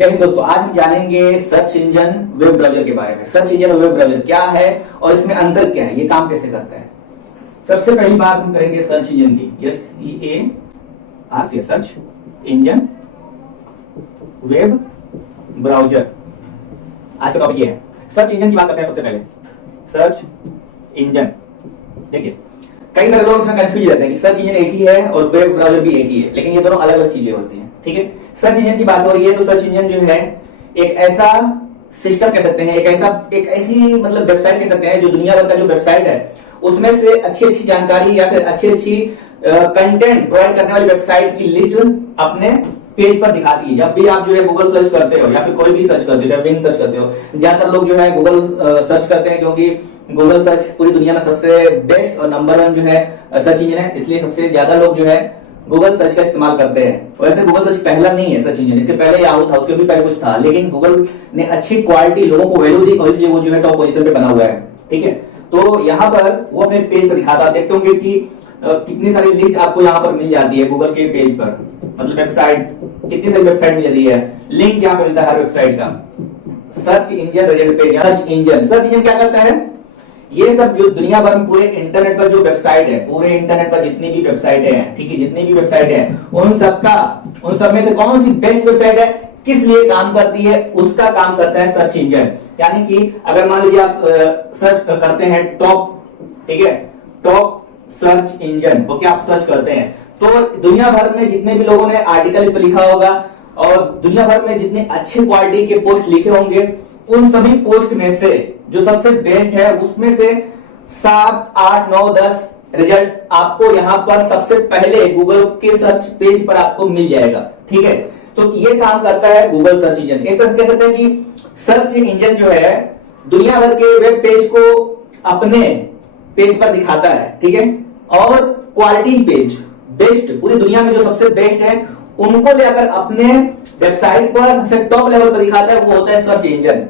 जय हिंद दोस्तों, आज हम जानेंगे सर्च इंजन वेब ब्राउजर के बारे में। सर्च इंजन और वेब ब्राउजर क्या है और इसमें अंतर क्या है, ये काम कैसे करता है। सबसे पहली बात हम करेंगे सर्च इंजन की। SEARC, search engine web browser. आज का टॉपिक ये है, सर्च इंजन की बात करते हैं। सबसे पहले सर्च इंजन, देखिए कई सारे लोग इसमें कंफ्यूज रहते हैं कि सर्च इंजन एक ही है और वेब ब्राउजर भी एक ही है, लेकिन ये दोनों अलग अलग चीजें होती हैं। ठीक है, सर्च इंजन की बात हो रही है तो सर्च इंजन जो है एक ऐसा सिस्टम कह सकते हैं, एक ऐसी मतलब वेबसाइट कह सकते हैं जो दुनिया भर का जो वेबसाइट है उसमें से अच्छी जानकारी या फिर अच्छी कंटेंट प्रोवाइड करने वाली वेबसाइट की लिस्ट अपने पेज पर दिखाती है। जब भी आप जो है गूगल सर्च करते हो या फिर कोई भी सर्च करते हो, चाहे बिंग सर्च करते हो, ज्यादातर लोग जो है गूगल सर्च करते हैं क्योंकि गूगल सर्च पूरी दुनिया में सबसे बेस्ट और नंबर 1 जो है सर्च इंजन है, इसलिए सबसे ज्यादा लोग जो है गूगल सर्च का इस्तेमाल करते हैं। वैसे गूगल सर्च पहला नहीं है सर्च इंजन, इसके पहले याहू था, उसके भी पहले कुछ था, लेकिन गूगल ने अच्छी क्वालिटी लोगों को वैल्यू दी और इसलिए वो जो है टॉप पोजीशन पे बना हुआ है। ठीक है, तो यहाँ पर वो अपने पेज पर दिखाता है। देखते होंगे कि कितनी सारी लिस्ट आपको यहाँ पर मिल जाती है गूगल के पेज पर, मतलब वेबसाइट, कितनी सारी वेबसाइट मिल जाती है, लिंक यहाँ पे मिलता है हर वेबसाइट का। Search engine result page, search engine क्या करता है, ये सब जो दुनिया भर में पूरे इंटरनेट पर जो वेबसाइट है, पूरे इंटरनेट पर जितनी भी वेबसाइटें हैं, ठीक है, जितनी भी वेबसाइट है उन सब में से कौन सी बेस्ट वेबसाइट है, किस लिए काम करती है, उसका काम करता है सर्च इंजन। यानी कि अगर मान लीजिए आप सर्च करते हैं टॉप, ठीक है, टॉप सर्च इंजन, ओके, आप सर्च करते हैं तो दुनिया भर में जितने भी लोगों ने आर्टिकल इस पर लिखा होगा और दुनिया भर में जितने अच्छे क्वालिटी के पोस्ट लिखे होंगे, उन सभी पोस्ट में से जो सबसे बेस्ट है उसमें से 7, 8, 9, 10 रिजल्ट आपको यहाँ पर सबसे पहले गूगल के सर्च पेज पर आपको मिल जाएगा। ठीक है, तो ये काम करता है गूगल सर्च इंजन। एक तरह से कह सकते हैं कि सर्च इंजन जो है दुनिया भर के वेब पेज को अपने पेज पर दिखाता है। ठीक है, और क्वालिटी पेज बेस्ट, पूरी दुनिया में जो सबसे बेस्ट है उनको लेकर अपने वेबसाइट पर सबसे टॉप लेवल पर दिखाता है, वो होता है सर्च इंजन।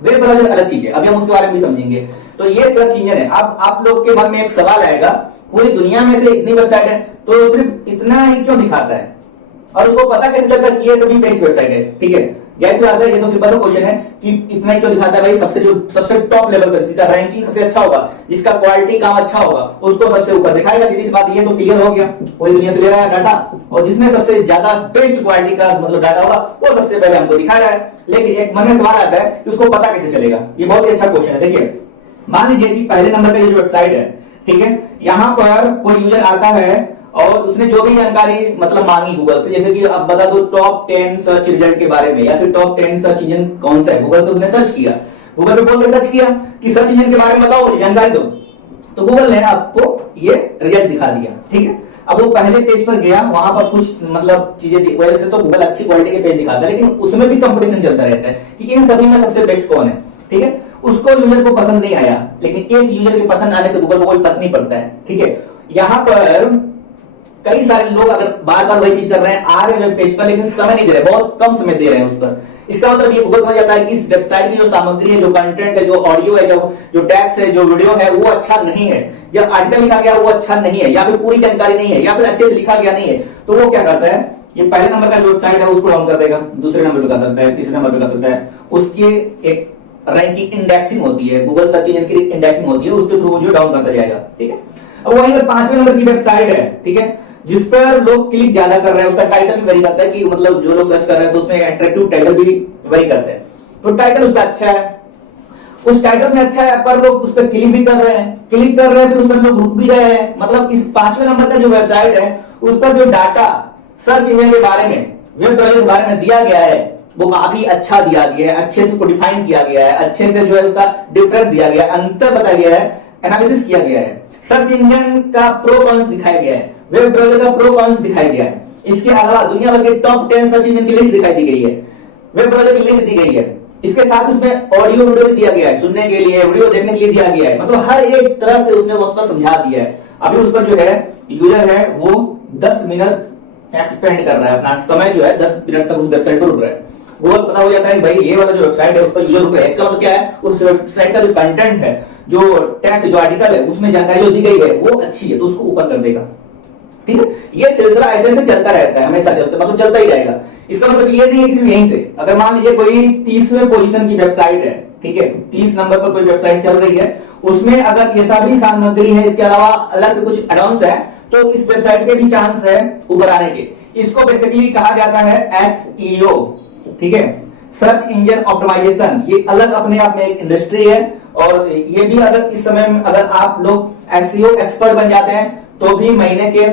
वेब ब्राउजर अलग चीज है, अभी हम उसके बारे में भी समझेंगे। तो ये सर्च इंजन है। अब आप लोग के मन में एक सवाल आएगा, पूरी दुनिया में से इतनी वेबसाइट है तो सिर्फ इतना ही क्यों दिखाता है और उसको पता कैसे चलता है कि ये सभी बेस्ट वेबसाइट है। ठीक है, जैसे आता है, ये तो सिंपल सा क्वेश्चन है कि इतना ही क्यों दिखाता है भाई, सबसे टॉप लेवल पर, सीधा रैंकिंग सबसे अच्छा होगा, जिसका क्वालिटी काम अच्छा होगा उसको सबसे ऊपर दिखाएगा। सीधी सी बात, ये तो क्लियर हो गया, पूरी दुनिया से ले रहा है डाटा और जिसमें सबसे ज्यादा बेस्ट क्वालिटी का मतलब डाटा होगा वो सबसे पहले हमको दिखा रहा है। लेकिन एक मन में सवाल आता है कि उसको पता कैसे चलेगा। ये बहुत ही अच्छा क्वेश्चन है। देखिए, मान लीजिए कि पहले नंबर का ये जो वेबसाइट है, ठीक है, यहाँ पर कोई यूजर आता है और उसने जो भी जानकारी मतलब मांगी गूगल से, जैसे कि अब बता दो टॉप 10 सर्च रिजल्ट के बारे में या फिर टॉप 10 सर्च इंजन कौन सा है, गूगल से उसने सर्च किया, गूगल पे बोल के सर्च किया कि सर्च इंजन के बारे में बताओ, जानकारी दो, तो गूगल ने आपको ये रिजल्ट दिखा दिया। ठीक है, अब वो पहले पेज पर गया, वहां पर कुछ मतलब चीजें थी, वैसे तो गूगल अच्छी क्वालिटी के पेज दिखाता है, लेकिन उसमें भी कंपटीशन चलता रहता है कि इन सभी में सबसे बेस्ट कौन है। ठीक है, उसको यूजर को पसंद नहीं आया, लेकिन एक यूजर के पसंद आने से गूगल को कोई फर्क नहीं पड़ता है। ठीक है, यहाँ पर कई सारे लोग अगर बार बार वही चीज कर रहे हैं, आ रहे वेब पेज पर, लेकिन समय नहीं दे रहे, बहुत कम समय दे रहे हैं उस पर। इसका मतलब ये गूगल समझ जाता है कि इस वेबसाइट की जो सामग्री है, जो कंटेंट है, जो ऑडियो है, जो टेक्स्ट है, जो वीडियो है, वो अच्छा नहीं है, या आर्टिकल लिखा गया वो अच्छा नहीं है, या फिर पूरी जानकारी नहीं है, या फिर अच्छे से लिखा गया नहीं है, तो वो क्या करता है, ये पहले नंबर का जो वेबसाइट है उसको डाउन कर देगा, दूसरे नंबर पे कर सकता है, तीसरे नंबर पे कर सकता है। उसकी एक रैंकिंग इंडेक्सिंग होती है, गूगल सर्च इंजन की इंडेक्सिंग होती है, उसके थ्रू जो डाउन करता जाएगा। ठीक है, अब वहीं पर 5वें नंबर की वेबसाइट है, ठीक है, जिस पर लोग क्लिक ज्यादा कर रहे हैं, उसका टाइटल भी वही करता है कि मतलब जो लोग सर्च कर रहे हैं तो उसमें अट्रैक्टिव टाइटल भी वही करते हैं, तो टाइटल उसका अच्छा है, उस टाइटल में अच्छा है, पर लोग उस पर क्लिक भी कर रहे हैं, फिर उस पर लोग रुक भी रहे हैं। मतलब इस 5वें नंबर का जो वेबसाइट है उस पर जो डाटा सर्च इंजन के बारे में, वेब ब्राउजर के बारे में दिया गया है वो काफी अच्छा दिया गया है, अच्छे से उसको डिफाइन किया गया है, अच्छे से जो है उसका डिफरेंस दिया गया है, अंतर बताया गया है, एनालिसिस किया गया है, सर्च इंजन का प्रो कॉन्स दिखाया गया है, वेब ब्राउजर का प्रो कॉन्स दिखाया गया है। इसके अलावा दुनिया भर के टॉप 10 सर्च इंजन की लिस्ट दिखाई दी गई है, वेब ब्राउजर की लिस्ट दी गई है, इसके साथ उसमें ऑडियो वीडियो भी दिया गया है, सुनने के लिए, वीडियो देखने के लिए दिया गया है, मतलब हर एक तरह से उसने उस पर समझा दिया है। अभी उस पर जो है यूजर है वो 10 मिनट एक्सपेंड कर रहा है, अपना समय जो है 10 मिनट तक उस वेबसाइट पर रुक रहा है। गूगल पता हो जाता है भाई ये वाला जो वेबसाइट है उस पर यूजर रुक रहा है, इसका मतलब क्या है, उस वेबसाइट का जो कंटेंट है, जो टेक्स्ट, जो आर्टिकल है, उसमें जानकारी जो दी गई है वो अच्छी है, तो उसको ऊपर कर देगा। ठीक है, ये सिलसिला ऐसे ऐसे चलता रहता है, हमेशा चलता, मतलब चलता ही रहेगा। इसका मतलब ये नहीं है कि यहीं से अगर मान लीजिए कोई 30वें पोजीशन की वेबसाइट है, ठीक है, 30 नंबर पर कोई वेबसाइट चल रही है, उसमें अगर ये सभी सामग्री है, इसके अलावा अलग से कुछ एडाउंस है, तो इस वेबसाइट के भी चांस है ऊपर आने के। इसको बेसिकली कहा जाता है एसईओ, ठीक है, सर्च इंजन ऑप्टिमाइजेशन। ये अलग अपने आप में एक इंडस्ट्री है, और ये भी अगर इस समय में अगर आप लोग एसईओ एक्सपर्ट बन जाते हैं तो भी महीने के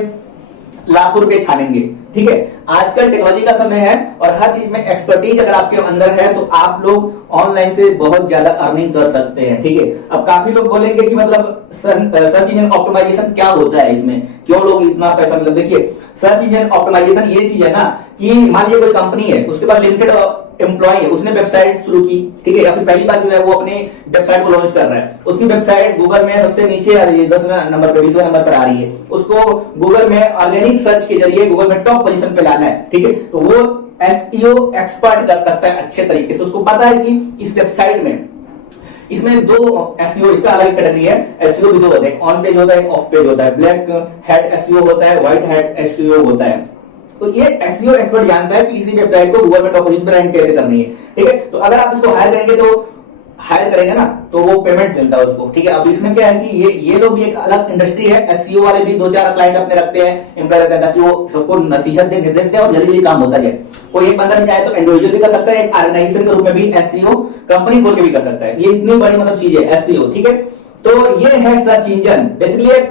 लाखों रुपए छानेंगे, ठीक है। आजकल टेक्नोलॉजी का समय है और हर चीज में एक्सपर्टीज अगर आपके अंदर है तो आप लोग ऑनलाइन से बहुत ज्यादा अर्निंग कर सकते हैं, ठीक है। अब काफी लोग बोलेंगे कि मतलब सर्च इंजन ऑप्टिमाइजेशन क्या होता है, इसमें क्यों लोग इतना पैसा, मतलब देखिए सर्च इंजन ऑप्टिमाइजेशन ये चीज है ना कि मान लीजिए कोई कंपनी है, उसके पास लिमिटेड एम्प्लॉय है, उसने वेबसाइट शुरू की, ठीक है, या फिर पहली बार जो है वो अपनी वेबसाइट को लॉन्च कर रहा है, उसकी वेबसाइट गूगल में सबसे नीचे आ रही है, 10वें नंबर पर 20वें नंबर पर आ रही है, उसको गूगल में ऑर्गेनिक सर्च के जरिए गूगल में टॉप पोजीशन पे लाना है, ठीक है। तो वो एसईओ एक्सपर्ट कर सकता है अच्छे तरीके से, उसको पता है कि इस वेबसाइट में इसमें दो एसईओ, इसका अलग कैटेगरी है, एसईओ भी दो होते हैं, ऑन पेज होता है, ऑफ पेज होता है, ब्लैक हैट एसईओ होता है, व्हाइट हैट एसईओ होता है। तो ये एसईओ एक्सपर्ट जानता है कि किसी वेबसाइट को गूगल में टॉप पोजीशन पर रैंक कैसे करनी है, ठीक है। तो अगर आप इसको हायर करेंगे तो हायर करेंगे ना तो वो पेमेंट मिलता है उसको, ठीक है। अब इसमें क्या है कि ये लोग भी एक अलग इंडस्ट्री है, एसईओ वाले भी 2-4 क्लाइंट अपने रखते हैं, एम्प्लॉय रखते हैं, ताकि वो सबको नसीहत दे, निर्देश दे और जल्दी जल्दी काम होता जाए। कोई एक बंदा भी चाहे तो इंडिविजुअल भी कर सकता है, एक ऑर्गेनाइजेशन के रूप में भी एसईओ कंपनी खोल के भी कर सकता है। ये इतनी बड़ी मतलब चीज है एसईओ, ठीक है। तो ये है सर्च इंजन, बेसिकली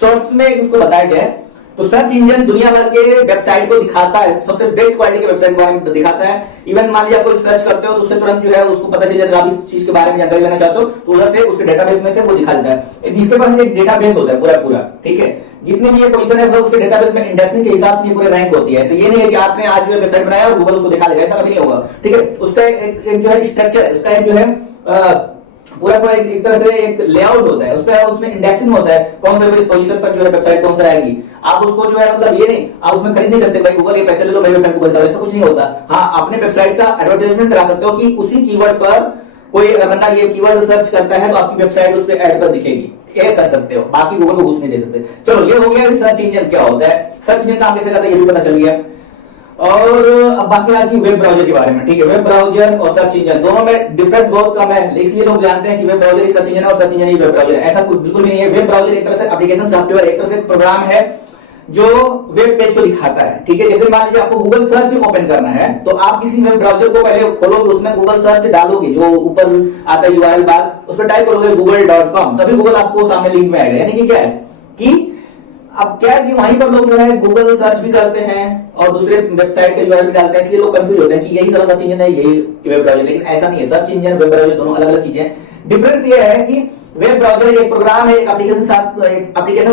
शॉर्ट्स में उसको बताया गया है। तो सर्च इंजन दुनिया भर के वेबसाइट को दिखाता है, सबसे बेस्ट क्वालिटी के वेबसाइट के बारे में दिखाता है। इवन मान लीजिए आप कोई सर्च करते हो तो उससे तुरंत जो है उसको पता चल जाता है, आप इस चीज के बारे में जानकारी लेना चाहते हो तो उधर से उसके डेटाबेस में से वो दिखा देता है। इसके पास एक डेटाबेस होता है पूरा, ठीक है, जितने भी ये पोजीशन है उसके डेटाबेस में इंडेक्सिंग के हिसाब से ये पूरे रैंक होती है। ऐसे ये नहीं है कि आपने आज जो है वेबसाइट बनाया और गूगल उसको दिखा देगा, ऐसा कभी नहीं होगा, ठीक है। उसका एक जो है स्ट्रक्चर है, उसका एक जो है पूरा एक तरह से एक लेआउट होता है, उसका उसमें इंडेक्सिंग होता है, कौन से पोजीशन पर जो है वेबसाइट कौन सा आएगी। आप उसको जो है मतलब ये नहीं आप उसमें खरीद नहीं सकते भाई गूगल के पैसे ले लो मेरी वेबसाइट को बता दो, ऐसा कुछ नहीं होता। हाँ, अपने वेबसाइट का एडवर्टाइजमेंट करा सकते हो कि उसी कीवर्ड पर कोई बंदा ये कीवर्ड सर्च करता है तो आपकी वेबसाइट उस पर ऐड पर दिखेगी, ये कर सकते हो, बाकी गूगल को घूस नहीं दे सकते। चलो ये हो गया सर्च इंजन क्या होता है, सर्च इंजन काम कैसे करता है ये भी पता चल गया। और अब बाकी आती वेब ब्राउजर के बारे में, ठीक है। वेब ब्राउजर और सर्च इंजन दोनों में डिफरेंस बहुत कम है, इसलिए लोग जानते हैं कि वेब ब्राउजर ही सर्च इंजन है और सर्च इंजन ही वेब ब्राउजर है। ऐसा कुछ बिल्कुल नहीं है। वेब ब्राउजर एक तरह से एप्लीकेशन सॉफ्टवेयर, एक तरह से प्रोग्राम है जो वेब पेज को दिखाता है, ठीक है। जैसे मान लीजिए आपको गूगल सर्च ओपन करना है तो आप किसी वेब ब्राउजर को पहले खोलोगे, उसमें गूगल सर्च डालोगे, जो ऊपर आता है यूआरएल बार, उस पर टाइप करोगे google.com, तभी गूगल आपको सामने लिंक में आएगा। यानी कि क्या है कि अब क्या है कि वहीं पर लोग जो है गूगल सर्च भी करते हैं और दूसरे वेबसाइट के यूआरएल भी डालते हैं, इसलिए लोग कंफ्यूज होते हैं कि यही सारा सर्च इंजन है यही वेब ब्राउजर, लेकिन ऐसा नहीं है। सर्च इंजन वेब ब्राउजर दोनों अलग अलग चीजें। डिफरेंस ये है कि वेब ब्राउजर एक प्रोग्राम है, एक एप्लीकेशन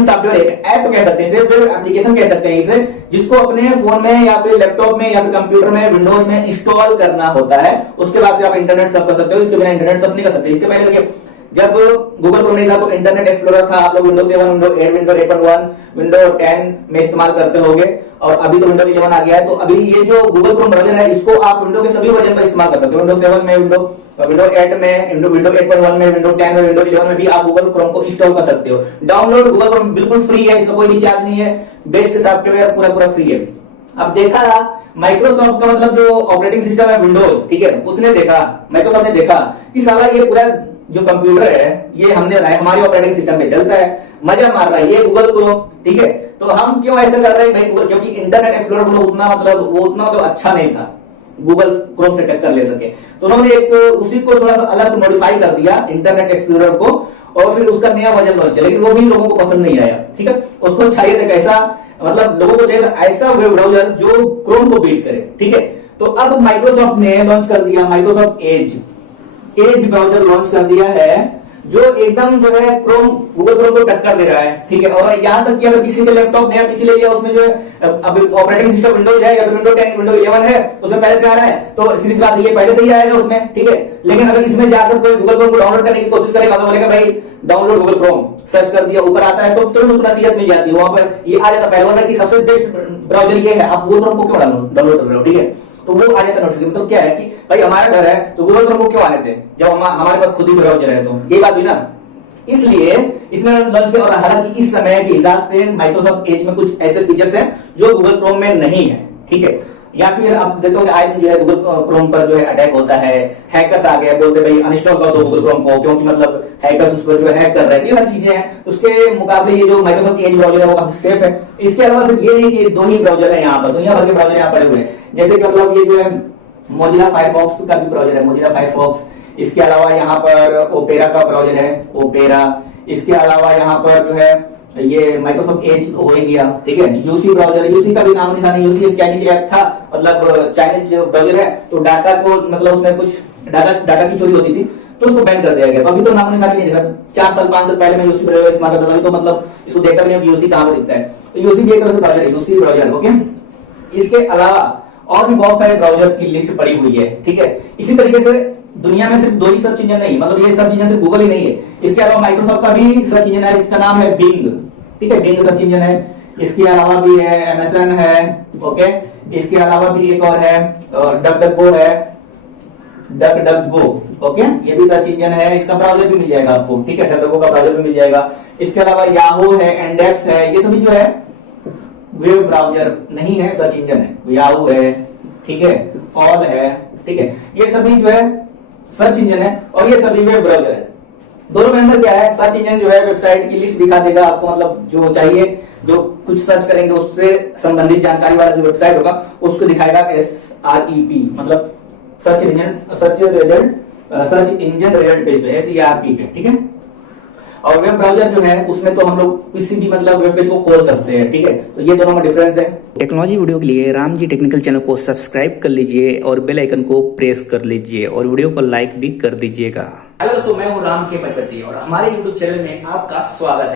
सॉफ्टवेयर, एक ऐप कह सकते हैं इसे, वेब एप्लीकेशन कह सकते हैं इसे, जिसको अपने फोन में या फिर लैपटॉप में या फिर कंप्यूटर में विंडोज में इंस्टॉल करना होता है। उसके बाद से आप इंटरनेट सर्फ कर सकते हो, इसके बिना इंटरनेट सर्फ नहीं कर सकते। इसके पहले देखिए जब गूगल क्रोम नहीं था तो इंटरनेट एक्सप्लोरर था, आप लोग विंडोज 7, विंडोज 8, विंडोज 8.1, विंडोज 10 में इस्तेमाल करते होंगे, और अभी तो विंडोज 11 आ गया है। तो अभी ये जो गूगल क्रोम ब्राउजर है इसको आप विंडो के सभी वर्जन पर इस्तेमाल कर सकते हो, विंडोज 7 में, विंडोज 8 में, विंडोज 8.1 में, विंडोज 10 में, विंडोज 11 में भी आप गूगल क्रोम को इंस्टॉल कर सकते हो। डाउनलोड गूगल क्रोम बिल्कुल फ्री है, इसका कोई रिचार्ज नहीं है, बेस्ट सॉफ्टवेयर पूरा फ्री है। अब देखा माइक्रोसॉफ्ट का मतलब जो ऑपरेटिंग सिस्टम है विंडोज, ठीक है, उसने देखा, माइक्रोसॉफ्ट ने देखा कि साला ये पूरा जो कंप्यूटर है ये हमने बनाया, हमारे ऑपरेटिंग सिस्टम पे चलता है, मजा मार रहा है ये गूगल को, ठीक है, तो हम क्यों ऐसा कर रहे हैं भाई गूगल, क्योंकि इंटरनेट एक्सप्लोरर उतना मतलब अच्छा नहीं था, गूगल क्रोम से टक्कर ले सके, तो उन्होंने एक उसी को थोड़ा सा अलग से मॉडिफाई कर दिया इंटरनेट एक्सप्लोरर को, और फिर उसका नया वर्जन लॉन्च किया, लेकिन वो भी लोगों को पसंद नहीं आया, ठीक है। उसको चाहिए था कैसा, मतलब लोगों को चाहिए था ऐसा वेब ब्राउजर जो क्रोम को बीट करे, ठीक है। तो अब माइक्रोसॉफ्ट ने लॉन्च कर दिया माइक्रोसॉफ्ट एज ब्राउजर लॉन्च कर दिया है, जो एकदम जो है क्रोम गूगल क्रोम को टक्कर दे रहा है, ठीक है। और यहां तक कि अगर किसी ने लैपटॉप नया पीसी ले लिया, उसमें जो है अब ऑपरेटिंग सिस्टम विंडोज है या फिर विंडोज 10 विंडोज 11 है, उसमें पहले से आ रहा है, तो सीधी बात ये पहले से ही आएगा उसमें, ठीक है। लेकिन अगर इसमें जाकर कोई गूगल क्रोम को डाउनलोड करने की कोशिश करेगा तो बोलेगा भाई डाउनलोड गूगल क्रोम, सर्च कर दिया ऊपर आता है तो तुरंत उसको नसीहत मिल जाती है, वहां पर ये आ जाता पहले कि सबसे बेस्ट ब्राउजर ये है, आप गूगल क्रोम को क्यों डाउनलोड कर रहे हो, ठीक है। तो वो आ जाता नोटिफिकेशन। मतलब क्या है कि भाई हमारा घर है तो गूगल क्रोम को क्यों आने थे जब हमारे पास खुद ही ब्राउजर है, तो ये बात हुई ना, इसलिए इसमें लॉन्च किया। और हालांकि इस समय के हिसाब से माइक्रोसॉफ्ट एज में कुछ ऐसे फीचर्स हैं जो गूगल क्रोम में नहीं है, ठीक है। या फिर आप देखते हो कि आज जो है गूगल क्रोम पर जो है अटैक होता है, हैकर्स आ गए, बोलते भाई अनइंस्टॉल कर दो गूगल क्रोम को, क्योंकि मतलब हैकर्स उस पर जो हैक कर रहे हैं, ये सारी चीजें हैं। उसके मुकाबले ये जो माइक्रोसॉफ्ट एज ब्राउजर है वो काफी सेफ है। इसके अलावा सिर्फ ये नहीं कि 2 ही ब्राउजर है यहाँ पर, दुनिया भर के ब्राउजर यहाँ पड़े हुए हैं। जैसे कि मतलब ये जो है मोजिला फायरफॉक्स का भी ब्राउजर है, मोजिला फायरफॉक्स। इसके अलावा यहाँ पर ओपेरा का ब्राउजर है, ओपेरा। इसके अलावा यहाँ पर जो है ये माइक्रोसॉफ्ट एज हो ही गया, ठीक है। यूसी ब्राउजर है, यूसी का भी नाम निशान, यूसी एक चाइनीज ऐप था, मतलब चाइनीज जो ब्राउजर है, तो डाटा को मतलब उसमें कुछ डाटा की चोरी होती थी, तो उसको बैन कर दिया गया। तो अभी तो नाम निशान नहीं दिख रहा। 4 साल 5 साल पहले मैं यूसी ब्राउजर इस्तेमाल करता था, अभी तो मतलब इसको देखता भी नहीं कि यूसी कहां पर दिखता है। तो यूसी भी एक तरह से ब्राउजर है, यूसी ब्राउजर, ओके। इसके अलावा और भी बहुत सारे ब्राउजर की लिस्ट पड़ी हुई है, ठीक है। इसी तरीके से दुनिया में सिर्फ 2 ही सर्च इंजन नहीं, मतलब ये सर्च इंजन सिर्फ गूगल ही नहीं है। इसके अलावा माइक्रोसॉफ्ट का भी सर्च इंजन है, इसका नाम है बिंग, ठीक है, बिंग सर्च इंजन है। इसके अलावा भी है अमेज़न है, ओके। इसके अलावा भी एक और है डक है, डक गो, ओके। ये भी सर्च इंजन है, इसका ब्राउजर भी मिल जाएगा आपको, ठीक है, डक गो का ब्राउजर भी मिल जाएगा। इसके अलावा याहू है, इंडेक्स है, ये सभी जो है वेब ब्राउजर नहीं है, सर्च इंजन है। याहू है, ठीक है, ऑल है, ठीक है, ये सभी जो है सर्च इंजन है और ये सभी वेब ब्राउजर है। दोनों में अंदर क्या है, सर्च इंजन जो है वेबसाइट की लिस्ट दिखा देगा आपको, मतलब जो चाहिए, जो कुछ सर्च करेंगे उससे संबंधित जानकारी वाला जो वेबसाइट होगा उसको दिखाएगा SREP, मतलब सर्च इंजन रिजल्ट पेज पे, SERP पे, ठीक है। और वेब ब्राउजर जो है उसमें तो हम लोग किसी भी मतलब वेब पेज को खोल सकते हैं, ठीक है। तो ये दोनों में डिफरेंस है। टेक्नोलॉजी वीडियो के लिए राम जी टेक्निकल चैनल को सब्सक्राइब कर लीजिए और बेल आइकन को प्रेस कर लीजिए और वीडियो को लाइक भी कर दीजिएगा। हेलो दोस्तों, मैं हूं राम के पटपति और हमारे YouTube चैनल में आपका स्वागत है।